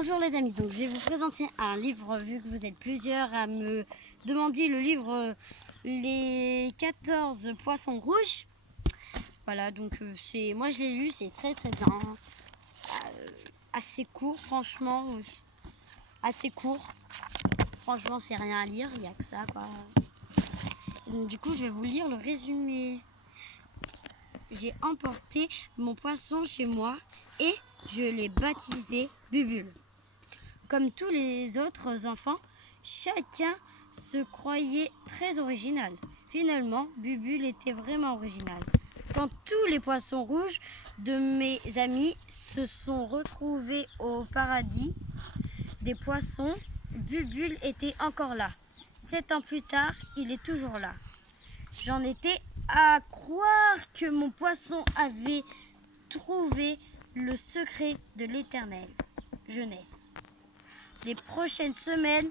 Bonjour les amis, donc je vais vous présenter un livre vu que vous êtes plusieurs à me demander le livre Les 14 poissons rouges. Voilà, donc moi je l'ai lu, c'est très bien, assez court franchement, assez court. Franchement c'est rien à lire, il n'y a que ça quoi. Donc, du coup je vais vous lire le résumé. J'ai emporté mon poisson chez moi et je l'ai baptisé Bubule. Comme tous les autres enfants, chacun se croyait très original. Finalement, Bubule était vraiment original. Quand tous les poissons rouges de mes amis se sont retrouvés au paradis des poissons, Bubule était encore là. 7 ans plus tard, il est toujours là. J'en étais à croire que mon poisson avait trouvé le secret de l'éternelle jeunesse. Les prochaines semaines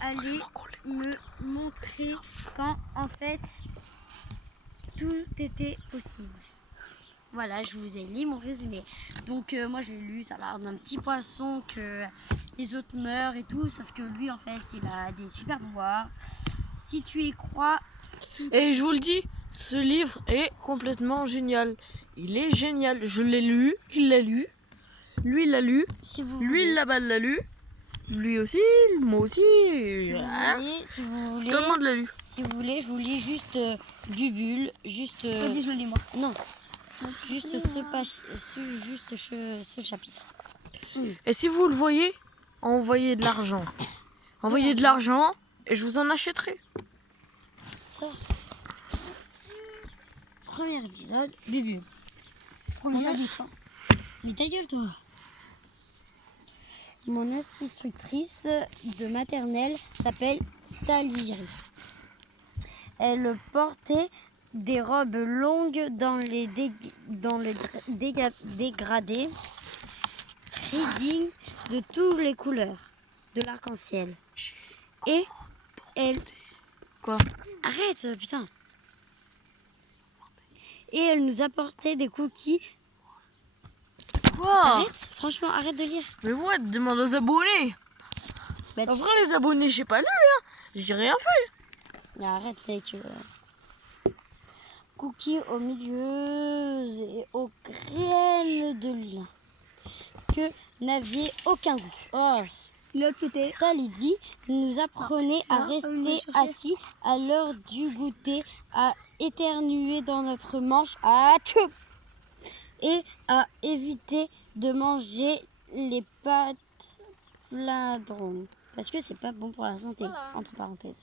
allaient me montrer quand en fait tout était possible. Voilà, je vous ai lu mon résumé. Donc moi j'ai lu, ça parle d'un petit poisson que les autres meurent et tout, sauf que lui en fait il a des super pouvoirs. Si tu y crois... Et je vous le dis, ce livre est complètement génial. Il est génial. Je l'ai lu, il l'a lu, lui il l'a lu, Si vous lui voulez. là-bas l'a lu, lui aussi, moi aussi. Si vous voulez, Tout le monde l'a lu. si vous voulez, je vous lis juste Bubule, juste... Vas-y, je le lis moi. Non, juste ce chapitre. Et si vous le voyez, envoyez de l'argent. Envoyez de l'argent et je vous en achèterai. Ça. Premier épisode, Bubule. Premier chapitre. Mais ta gueule toi. Mon institutrice de maternelle s'appelle Staligri. Elle portait des robes longues dans les dégradés, très dignes de toutes les couleurs de l'arc-en-ciel. Et elle... Quoi? Arrête, putain. Et elle nous apportait des cookies. Quoi? Arrête, franchement, arrête de lire. Mais ouais, demande aux abonnés. Bah, En vrai, les abonnés, j'ai pas lu, hein. J'ai rien fait. mais arrête mec. Cookies au milieu et aux graines de lin que n'avait aucun goût. Oh. L'autre côté. Talidi nous apprenait à rester assis à l'heure du goûter, à éternuer dans notre manche, et à éviter de manger les pâtes pladrons. Parce que c'est pas bon pour la santé, entre parenthèses.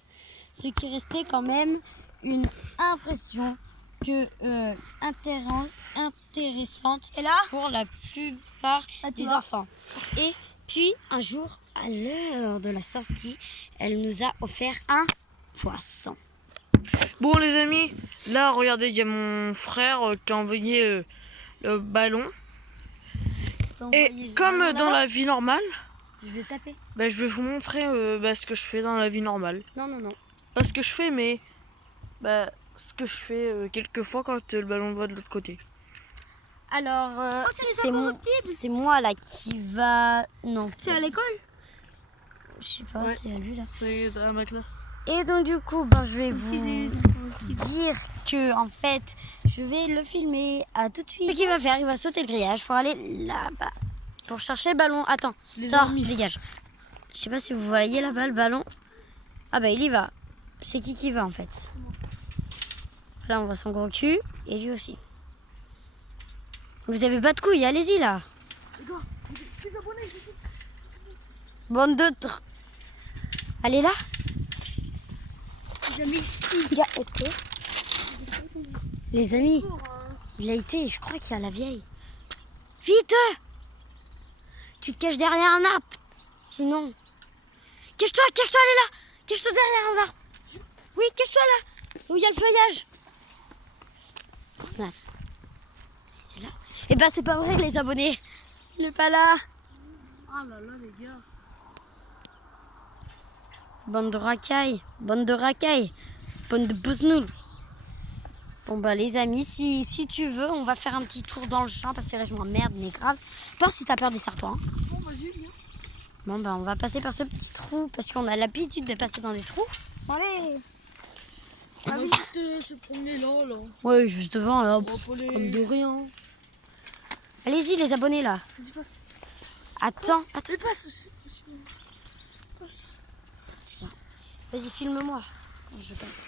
Ce qui restait quand même une impression intéressante pour la plupart des enfants. Et puis un jour, à l'heure de la sortie, elle nous a offert un poisson. Bon, les amis, là, regardez, il y a mon frère qui a envoyé le ballon. Et comme dans la vie normale, Je vais taper. bah, je vais vous montrer ce que je fais dans la vie normale. Non. Pas ce que je fais, mais ce que je fais quelquefois quand le ballon va de l'autre côté. Alors, c'est les incorruptibles. c'est moi là qui va... Non. C'est à l'école. Je sais pas, Ouais. c'est à lui là. C'est dans ma classe. Et donc du coup, je vais vous dire que en fait, je vais le filmer à tout de suite. Ce qu'il va faire, il va sauter le grillage pour aller là-bas. Pour chercher le ballon. Attends, sors, dégage. Je sais pas si vous voyez là-bas le ballon. Ah bah il y va. C'est qui va en fait. Là on voit son gros cul et lui aussi. Vous avez pas de couilles, allez-y là. Bande de... Allez là. Les amis, il a été, je crois qu'il y a la vieille. Vite! Tu te caches derrière un arbre. Sinon... Cache-toi, elle est là. Cache-toi derrière un arbre. Oui, cache-toi là, où il y a le feuillage. Voilà. Il est là. Eh ben c'est pas vrai les abonnés. Il est pas là. Ah là là, les gars. Bande de racailles, bande de bousnoules. Bon bah les amis, si tu veux, on va faire un petit tour dans le champ parce que là je m'emmerde, mais grave. Pense si t'as peur des serpents. Hein. Bon, vas-y, viens. Bon, bah, on va passer par ce petit trou parce qu'on a l'habitude de passer dans des trous. Allez. On va juste se promener là. Ouais, juste devant, là, Pour les- comme de rien. Allez-y, les abonnés, là. Vas-y, passe. Attends. Passe. Tiens. Vas-y, filme-moi quand je passe.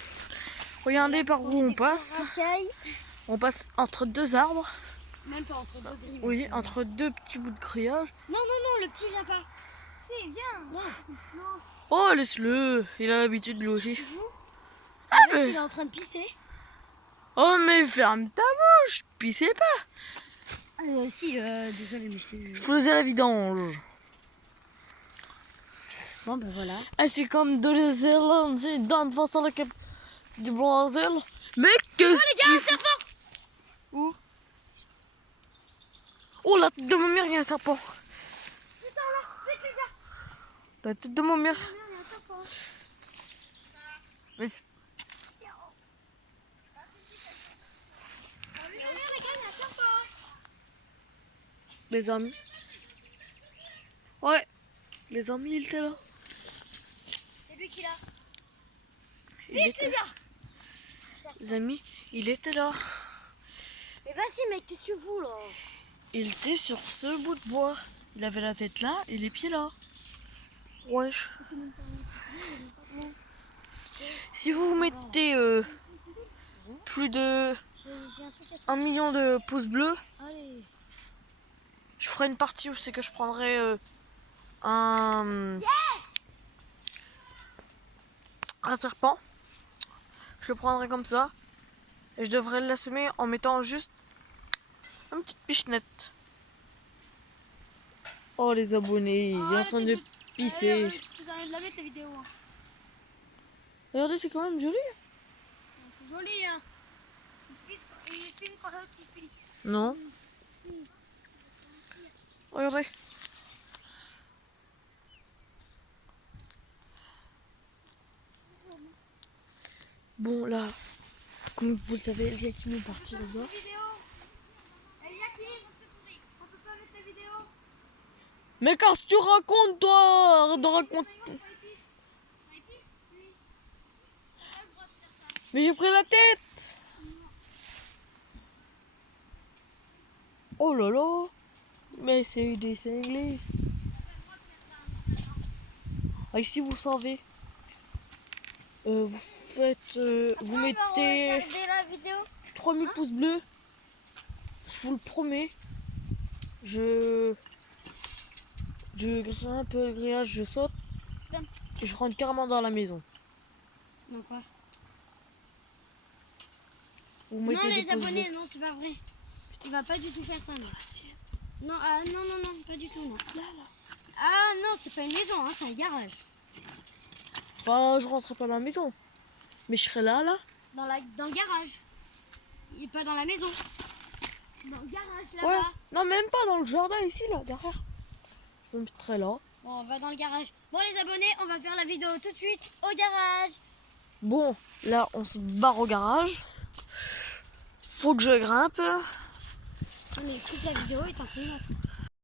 Regardez par où on passe. Racaille. On passe entre deux arbres. Même pas entre deux grilles. Oui, entre deux petits bouts de grillage. Non, le petit, vient pas. Si, viens. Non. Oh, laisse-le. Il a l'habitude lui aussi. Il est en train de pisser. Oh, mais ferme ta bouche. Pissez pas. Si, désolé, mais Je faisais la vidange. Bon, ben voilà. Ah, c'est comme de les Irlandes, c'est dans le façon du Brésil. Mais qu'est-ce qu'il Un serpent. Où? Oh, la tête de ma mère, il y a un serpent. Putain, là, vite, les gars. La tête de ma mère. Il y a un serpent. Mais c'est- Les gars, il y a un serpent. les amis. Ouais, les amis, il était là. C'est lui qui l'a. Il était... Les amis, il était là. Mais vas-y, mec, t'es sur vous, là. Il était sur ce bout de bois. Il avait la tête là et les pieds là. Wesh. Si vous mettez plus de J'ai un truc à 1 million de pouces bleus, Allez. je ferai une partie où c'est que je prendrai un serpent. Je le prendrai comme ça. Et je devrais l'assommer en mettant juste une petite pichenette. Oh les abonnés, il est en train de pisser. Tu vas de la mettre, ta vidéo. Hein. Regardez, c'est quand même joli. C'est joli, hein. Il filme quand l'autre qui se pisse. Non. Regardez. Bon là, comme vous le savez, il y a qui est parti là-bas. Vidéo. Eh, Yakim, on peut pas mettre ta vidéo. Mais qu'est-ce que tu racontes toi? Arrête de raconter. Mais j'ai pris la tête. Oh là là. Mais c'est des cinglés. Ah, ici vous savez. Vous faites. Vous mettez Regardez la vidéo. 3000 pouces bleus. Je vous le promets. Je grimpe le grillage, je saute. Et je rentre carrément dans la maison. Non, quoi? Vous Non, mettez des les pouces bleus. abonnés, non, c'est pas vrai. Il va pas du tout faire ça, non. Non, non, pas du tout, non. Ah non, c'est pas une maison, hein, c'est un garage. Enfin, je rentre pas dans la maison. Mais je serai là. Dans le garage. Il est pas dans la maison. Dans le garage, là-bas. Ouais. Non, même pas dans le jardin ici, là, derrière. Je me mettrai là. Bon, on va dans le garage. Bon, les abonnés, on va faire la vidéo tout de suite au garage. Bon, là, on se barre au garage. Faut que je grimpe. Mais toute la vidéo est en train